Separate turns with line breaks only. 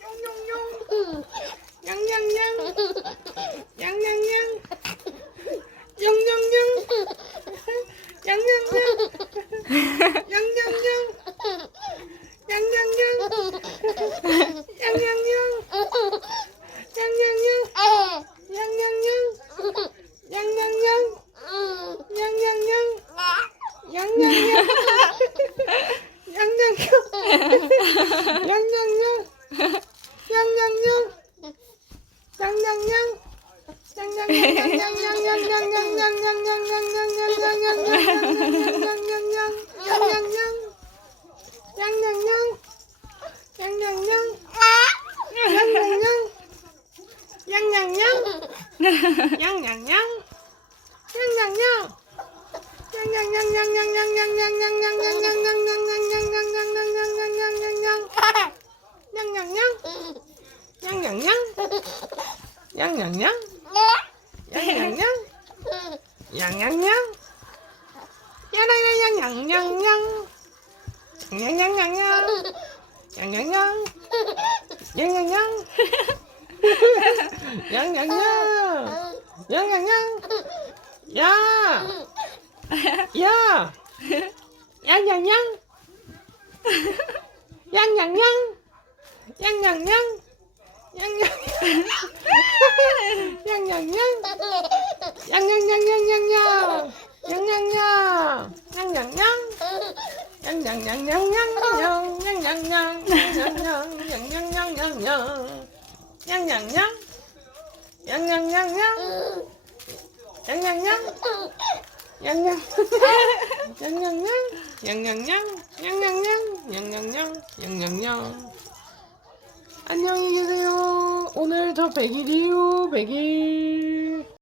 용용용 양양양 양양양 영영영 양양양 양양양 양양양 양양양 양양양 양양양 양양양 양양양 양양양 양양양 양양양 양양양 양양양 양양양 양양양 양양양 야라야양양양양 양양양양양 양양양 양양양 양양양 양양양 야! 야! 양양양 양양양 양양양 양양 냥냥냥. 냥냥냥냥냥냥. 냥냥냥 냥냥냥 냥냥냥냥냥냥 냥냥냥 냥냥냥냥냥냥냥 냥냥냥 냥냥냥냥 냥냥냥 양양 양양양 양양양 양양양 양양양 양양양 안녕히 계세요 오늘 저 100일이요. 100일.